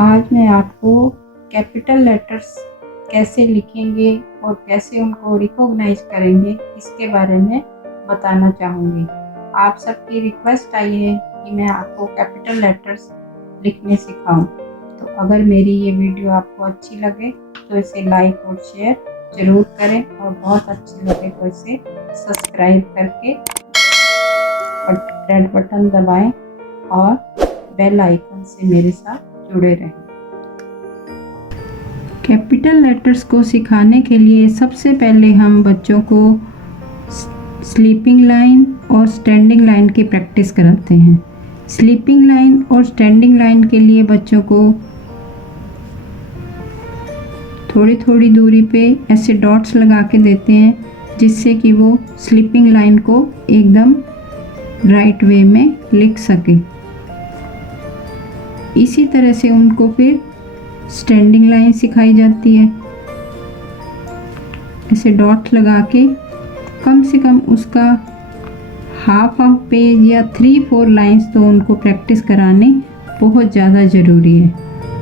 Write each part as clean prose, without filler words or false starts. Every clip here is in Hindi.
आज मैं आपको कैपिटल लेटर्स कैसे लिखेंगे और कैसे उनको रिकॉग्नाइज करेंगे इसके बारे में बताना चाहूँगी। आप सबकी रिक्वेस्ट आई है कि मैं आपको कैपिटल लेटर्स लिखने सिखाऊं। तो अगर मेरी ये वीडियो आपको अच्छी लगे तो इसे लाइक और शेयर ज़रूर करें और बहुत अच्छी लगे तो इसे सब्सक्राइब करके रेड बटन दबाएं और बेल आइकन से मेरे साथ जुड़े रहें। कैपिटल लेटर्स को सिखाने के लिए सबसे पहले हम बच्चों को स्लीपिंग लाइन और स्टैंडिंग लाइन की प्रैक्टिस कराते हैं। स्लीपिंग लाइन और स्टैंडिंग लाइन के लिए बच्चों को थोड़ी थोड़ी दूरी पे ऐसे डॉट्स लगा के देते हैं जिससे कि वो स्लीपिंग लाइन को एकदम राइट वे में लिख सके। इसी तरह से उनको फिर स्टैंडिंग लाइन सिखाई जाती है। ऐसे डॉट लगा के कम से कम उसका हाफ पेज या 3-4 लाइंस तो उनको प्रैक्टिस कराने बहुत ज़्यादा ज़रूरी है।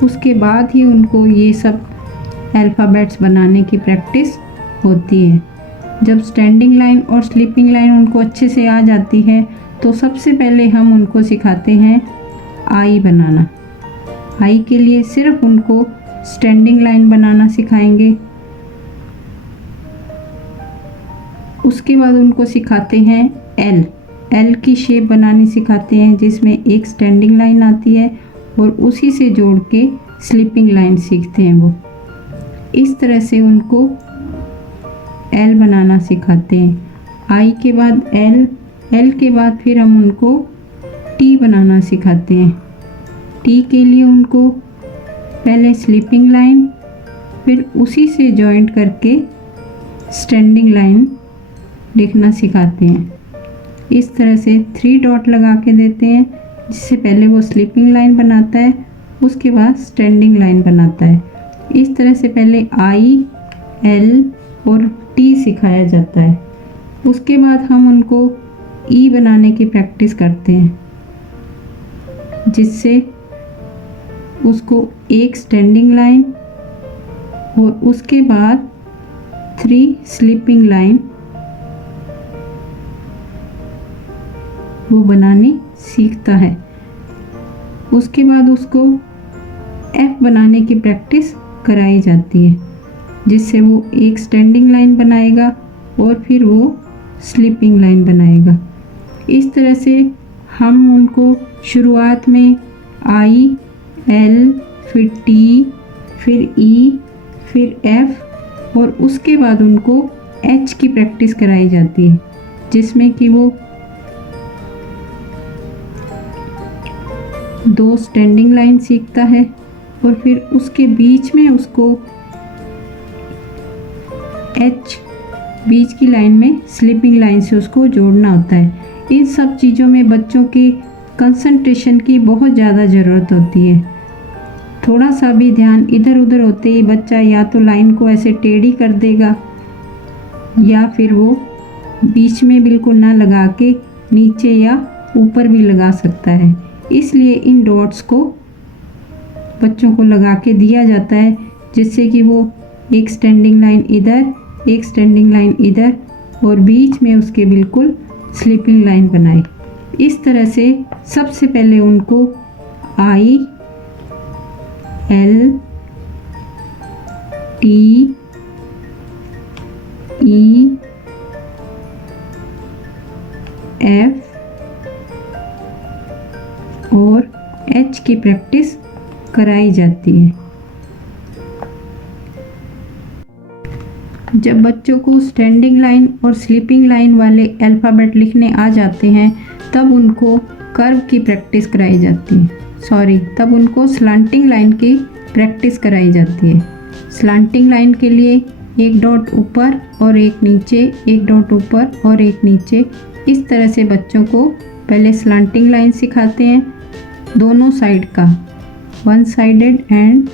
उसके बाद ही उनको ये सब अल्फ़ाबेट्स बनाने की प्रैक्टिस होती है। जब स्टैंडिंग लाइन और स्लीपिंग लाइन उनको अच्छे से आ जाती है तो सबसे पहले हम उनको सिखाते हैं आई बनाना। आई के लिए सिर्फ उनको स्टैंडिंग लाइन बनाना सिखाएंगे। उसके बाद उनको सिखाते हैं एल की शेप बनानी सिखाते हैं जिसमें एक स्टैंडिंग लाइन आती है और उसी से जोड़ के स्लीपिंग लाइन सीखते हैं वो। इस तरह से उनको एल बनाना सिखाते हैं। आई के बाद एल के बाद फिर हम उनको टी बनाना सिखाते हैं। टी के लिए उनको पहले स्लीपिंग लाइन फिर उसी से जॉइंट करके स्टैंडिंग लाइन लिखना सिखाते हैं। इस तरह से 3 डॉट लगा के देते हैं जिससे पहले वो स्लीपिंग लाइन बनाता है उसके बाद स्टैंडिंग लाइन बनाता है। इस तरह से पहले आई, एल और टी सिखाया जाता है। उसके बाद हम उनको ई बनाने की प्रैक्टिस करते हैं जिससे उसको एक स्टैंडिंग लाइन और उसके बाद 3 स्लीपिंग लाइन वो बनानी सीखता है। उसके बाद उसको एफ बनाने की प्रैक्टिस कराई जाती है जिससे वो एक स्टैंडिंग लाइन बनाएगा और फिर वो स्लीपिंग लाइन बनाएगा। इस तरह से हम उनको शुरुआत में आई, एल, फिर टी, फिर ई, फिर एफ और उसके बाद उनको एच की प्रैक्टिस कराई जाती है जिसमें कि वो 2 स्टैंडिंग लाइन सीखता है और फिर उसके बीच में उसको एच बीच की लाइन में स्लीपिंग लाइन से उसको जोड़ना होता है। इन सब चीज़ों में बच्चों के कंसंट्रेशन की बहुत ज़्यादा ज़रूरत होती है। थोड़ा सा भी ध्यान इधर उधर होते ही बच्चा या तो लाइन को ऐसे टेढ़ी कर देगा या फिर वो बीच में बिल्कुल ना लगा के नीचे या ऊपर भी लगा सकता है। इसलिए इन डॉट्स को बच्चों को लगा के दिया जाता है जिससे कि वो एक स्टैंडिंग लाइन इधर, एक स्टैंडिंग लाइन इधर और बीच में उसके बिल्कुल स्लीपिंग लाइन बनाए। इस तरह से सबसे पहले उनको आई, एल, टी, ई, एफ और एच की प्रैक्टिस कराई जाती है। जब बच्चों को स्टैंडिंग लाइन और स्लीपिंग लाइन वाले अल्फ़ाबेट लिखने आ जाते हैं तब उनको कर्व की प्रैक्टिस कराई जाती है। तब उनको स्लांटिंग लाइन की प्रैक्टिस कराई जाती है। स्लांटिंग लाइन के लिए एक डॉट ऊपर और एक नीचे, एक डॉट ऊपर और एक नीचे। इस तरह से बच्चों को पहले स्लांटिंग लाइन सिखाते हैं दोनों साइड का, one sided and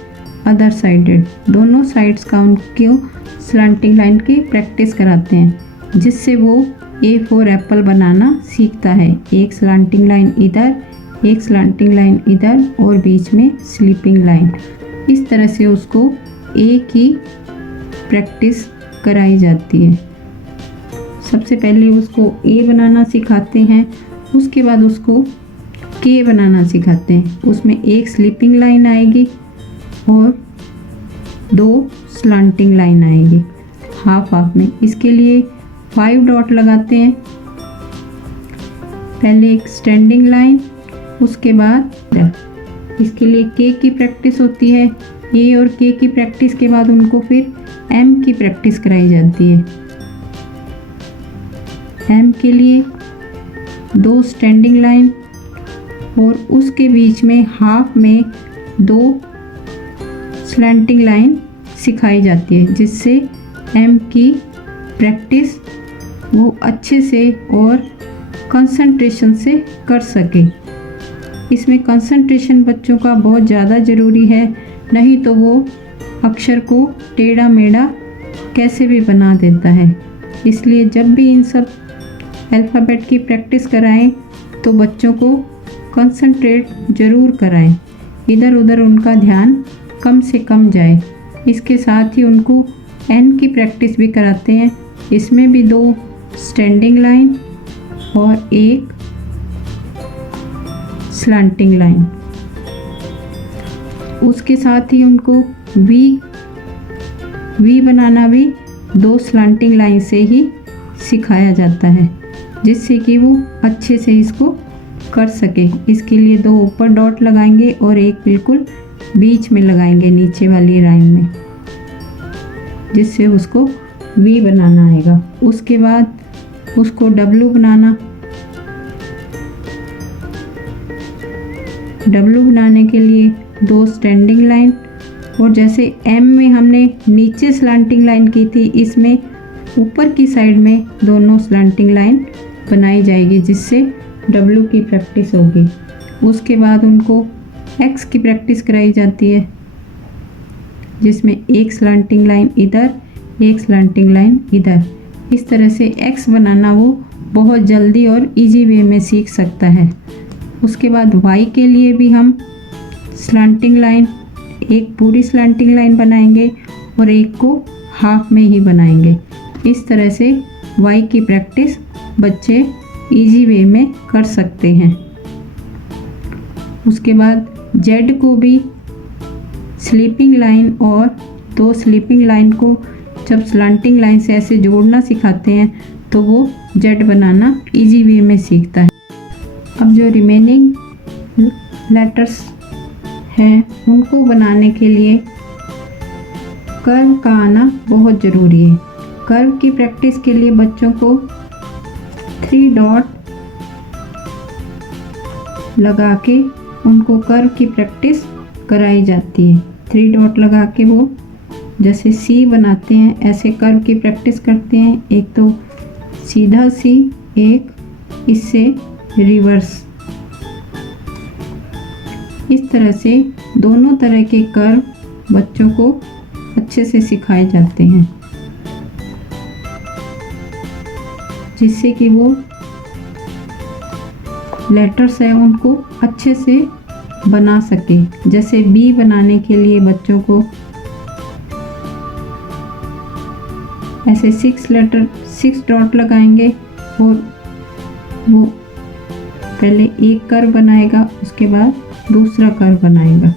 other sided, दोनों साइड्स का उनको स्लांटिंग लाइन की प्रैक्टिस कराते हैं जिससे वो A4 एप्पल बनाना सीखता है। एक स्लांटिंग लाइन इधर, एक स्लैंटिंग लाइन इधर और बीच में स्लीपिंग लाइन। इस तरह से उसको ए की प्रैक्टिस कराई जाती है। सबसे पहले उसको ए बनाना सिखाते हैं, उसके बाद उसको के बनाना सिखाते हैं। उसमें एक स्लीपिंग लाइन आएगी और 2 स्लैंटिंग लाइन आएगी हाफ हाफ में। इसके लिए 5 डॉट लगाते हैं। पहले एक स्टैंडिंग लाइन, उसके बाद इसके लिए के की प्रैक्टिस होती है। ए और के की प्रैक्टिस के बाद उनको फिर एम की प्रैक्टिस कराई जाती है। एम के लिए 2 स्टैंडिंग लाइन और उसके बीच में हाफ में 2 स्लैंटिंग लाइन सिखाई जाती है, जिससे एम की प्रैक्टिस वो अच्छे से और कंसंट्रेशन से कर सके। इसमें कंसंट्रेशन बच्चों का बहुत ज़्यादा ज़रूरी है, नहीं तो वो अक्षर को टेढ़ा मेढ़ा कैसे भी बना देता है। इसलिए जब भी इन सब अल्फ़ाबेट की प्रैक्टिस कराएं तो बच्चों को कंसंट्रेट ज़रूर कराएं, इधर उधर उनका ध्यान कम से कम जाए। इसके साथ ही उनको एन की प्रैक्टिस भी कराते हैं। इसमें भी 2 स्टैंडिंग लाइन और एक स्लैंटिंग लाइन। उसके साथ ही उनको वी बनाना भी 2 स्लैंटिंग लाइन से ही सिखाया जाता है, जिससे कि वो अच्छे से इसको कर सके। इसके लिए 2 ऊपर डॉट लगाएंगे और एक बिल्कुल बीच में लगाएंगे नीचे वाली लाइन में, जिससे उसको वी बनाना आएगा। उसके बाद उसको डब्लू बनाना। डब्लू बनाने के लिए 2 स्टैंडिंग लाइन और जैसे एम में हमने नीचे स्लैंटिंग लाइन की थी, इसमें ऊपर की साइड में दोनों स्लैंटिंग लाइन बनाई जाएगी, जिससे डब्लू की प्रैक्टिस होगी। उसके बाद उनको एक्स की प्रैक्टिस कराई जाती है, जिसमें एक स्लैंटिंग लाइन इधर, एक स्लैंटिंग लाइन इधर। इस तरह से एक्स बनाना वो बहुत जल्दी और इजी वे में सीख सकता है। उसके बाद वाई के लिए भी हम स्लैंटिंग लाइन, एक पूरी स्लैंटिंग लाइन बनाएंगे और एक को हाफ में ही बनाएंगे। इस तरह से वाई की प्रैक्टिस बच्चे इजी वे में कर सकते हैं। उसके बाद जेड को भी स्लीपिंग लाइन और 2 स्लीपिंग लाइन को जब स्लैंटिंग लाइन से ऐसे जोड़ना सिखाते हैं तो वो जेड बनाना इजी वे में सीखता है। अब जो रिमेनिंग लेटर्स हैं उनको बनाने के लिए कर्व का आना बहुत ज़रूरी है। कर्व की प्रैक्टिस के लिए बच्चों को 3 डॉट लगा के उनको कर्व की प्रैक्टिस कराई जाती है। 3 डॉट लगा के वो जैसे सी बनाते हैं, ऐसे कर्व की प्रैक्टिस करते हैं। एक तो सीधा सी, एक इससे रिवर्स। इस तरह से दोनों तरह के कर्व बच्चों को अच्छे से सिखाए जाते हैं, जिससे कि वो लेटर्स हैं उनको अच्छे से बना सके। जैसे बी बनाने के लिए बच्चों को ऐसे 6 डॉट लगाएंगे और वो पहले एक कर्व बनाएगा, उसके बाद दूसरा कर्व बनाएगा।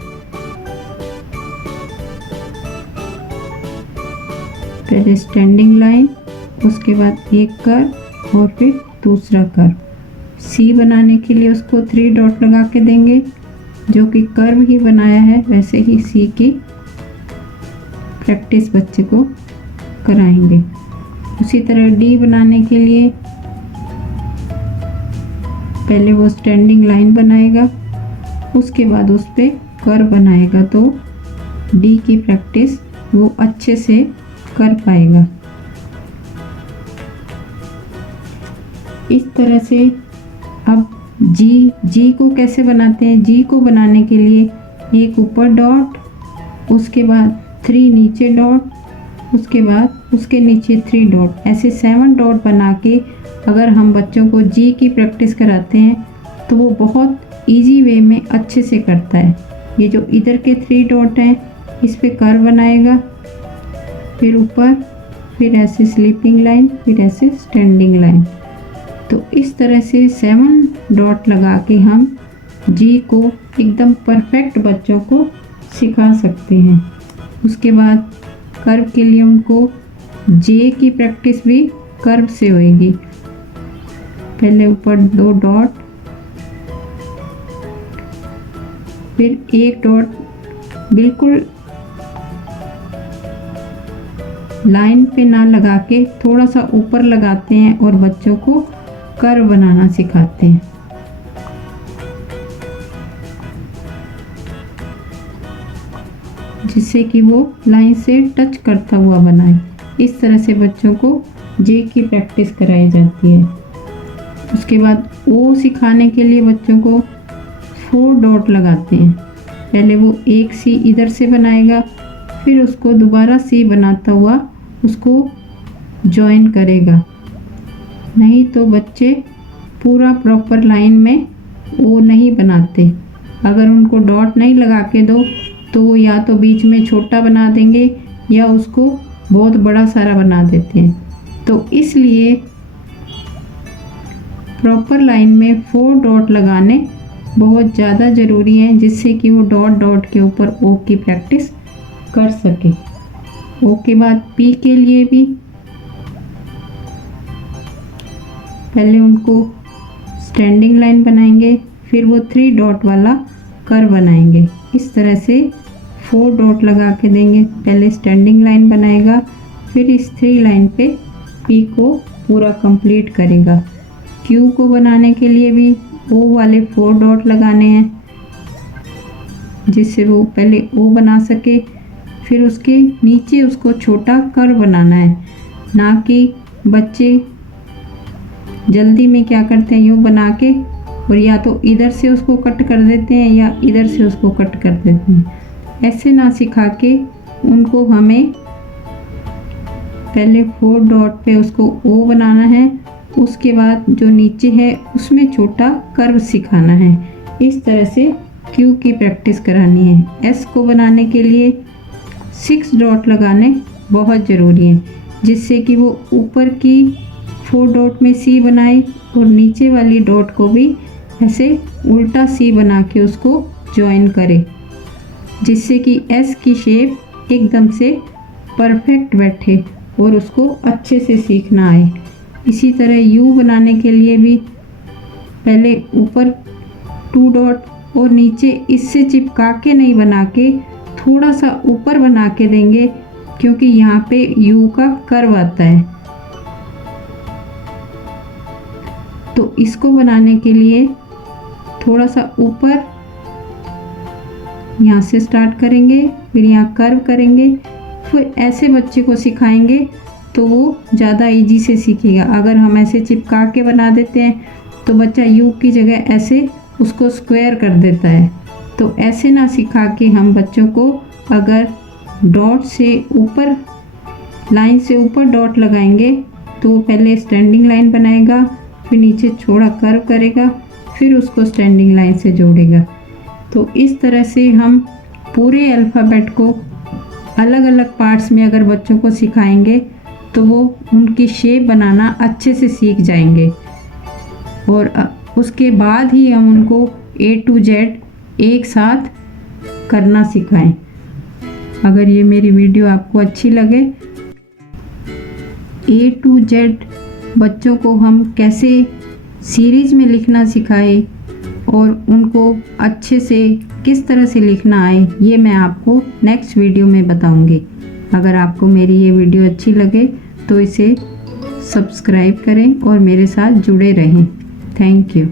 पहले स्टैंडिंग लाइन, उसके बाद एक कर्व और फिर दूसरा कर्व। सी बनाने के लिए उसको 3 डॉट लगा के देंगे, जो कि कर्व ही बनाया है वैसे ही सी की प्रैक्टिस बच्चे को कराएंगे। उसी तरह डी बनाने के लिए पहले वो स्टैंडिंग लाइन बनाएगा, उसके बाद उस पर कर्व बनाएगा, तो डी की प्रैक्टिस वो अच्छे से कर पाएगा। इस तरह से अब जी को कैसे बनाते हैं? जी को बनाने के लिए एक ऊपर डॉट, उसके बाद 3 नीचे डॉट, उसके बाद उसके नीचे 3 डॉट, ऐसे 7 डॉट बना के अगर हम बच्चों को जी की प्रैक्टिस कराते हैं तो वो बहुत इजी वे में अच्छे से करता है। ये जो इधर के 3 डॉट हैं इस पे कर्व बनाएगा, फिर ऊपर, फिर ऐसे स्लीपिंग लाइन, फिर ऐसे स्टैंडिंग लाइन। तो इस तरह से 7 डॉट लगा के हम जी को एकदम परफेक्ट बच्चों को सिखा सकते हैं। उसके बाद कर्व के लिए उनको जे की प्रैक्टिस भी कर्व से होएगी। पहले ऊपर 2 डॉट, फिर 1 डॉट बिल्कुल लाइन पे ना लगा के थोड़ा सा ऊपर लगाते हैं और बच्चों को कर्व बनाना सिखाते हैं। जिससे कि वो लाइन से टच करता हुआ बनाए। इस तरह से बच्चों को जे की प्रैक्टिस कराई जाती है। उसके बाद ओ सिखाने के लिए बच्चों को 4 डॉट लगाते हैं। पहले वो एक सी इधर से बनाएगा, फिर उसको दोबारा सी बनाता हुआ उसको जॉइन करेगा। नहीं तो बच्चे पूरा प्रॉपर लाइन में ओ नहीं बनाते। अगर उनको डॉट नहीं लगा के दो तो या तो बीच में छोटा बना देंगे या उसको बहुत बड़ा सारा बना देते हैं। तो इसलिए प्रॉपर लाइन में 4 डॉट लगाने बहुत ज़्यादा ज़रूरी हैं, जिससे कि वो डॉट डॉट के ऊपर ओ की प्रैक्टिस कर सके। ओ के बाद पी के लिए भी पहले उनको स्टैंडिंग लाइन बनाएंगे, फिर वो 3 डॉट वाला कर्व बनाएंगे। इस तरह से 4 डॉट लगा के देंगे। पहले स्टैंडिंग लाइन बनाएगा, फिर इस 3 लाइन पे पी को पूरा कंप्लीट करेगा। क्यू को बनाने के लिए भी ओ वाले 4 डॉट लगाने हैं, जिससे वो पहले ओ बना सके, फिर उसके नीचे उसको छोटा कर्व बनाना है। ना कि बच्चे जल्दी में क्या करते हैं, यूँ बना के और या तो इधर से उसको कट कर देते हैं या इधर से उसको कट कर देते हैं। ऐसे ना सिखा के उनको हमें पहले 4 डॉट पे उसको ओ बनाना है, उसके बाद जो नीचे है उसमें छोटा कर्व सिखाना है। इस तरह से क्यू की प्रैक्टिस करानी है। एस को बनाने के लिए 6 डॉट लगाने बहुत ज़रूरी हैं, जिससे कि वो ऊपर की 4 डॉट में सी बनाए और नीचे वाली डॉट को भी ऐसे उल्टा सी बना के उसको जॉइन करे, जिससे कि एस की शेप एकदम से परफेक्ट बैठे और उसको अच्छे से सीखना आए। इसी तरह यू बनाने के लिए भी पहले ऊपर 2 डॉट और नीचे इससे चिपका के नहीं बना के थोड़ा सा ऊपर बना के देंगे, क्योंकि यहाँ पे यू का कर्व आता है। तो इसको बनाने के लिए थोड़ा सा ऊपर यहाँ से स्टार्ट करेंगे, फिर यहाँ कर्व करेंगे, फिर ऐसे बच्चे को सिखाएंगे तो वो ज़्यादा इजी से सीखेगा। अगर हम ऐसे चिपका के बना देते हैं तो बच्चा यू की जगह ऐसे उसको स्क्वायर कर देता है। तो ऐसे ना सिखा के हम बच्चों को अगर डॉट से ऊपर, लाइन से ऊपर डॉट लगाएंगे तो पहले स्टैंडिंग लाइन बनाएगा, फिर नीचे छोड़ा कर्व करेगा, फिर उसको स्टैंडिंग लाइन से जोड़ेगा। तो इस तरह से हम पूरे अल्फ़ाबेट को अलग अलग पार्ट्स में अगर बच्चों को सिखाएंगे तो वो उनकी शेप बनाना अच्छे से सीख जाएंगे, और उसके बाद ही हम उनको A to Z एक साथ करना सिखाएं। अगर ये मेरी वीडियो आपको अच्छी लगे, A to Z बच्चों को हम कैसे सीरीज में लिखना सिखाए और उनको अच्छे से किस तरह से लिखना आए, ये मैं आपको नेक्स्ट वीडियो में बताऊंगी। अगर आपको मेरी ये वीडियो अच्छी लगे तो इसे सब्सक्राइब करें और मेरे साथ जुड़े रहें। Thank you.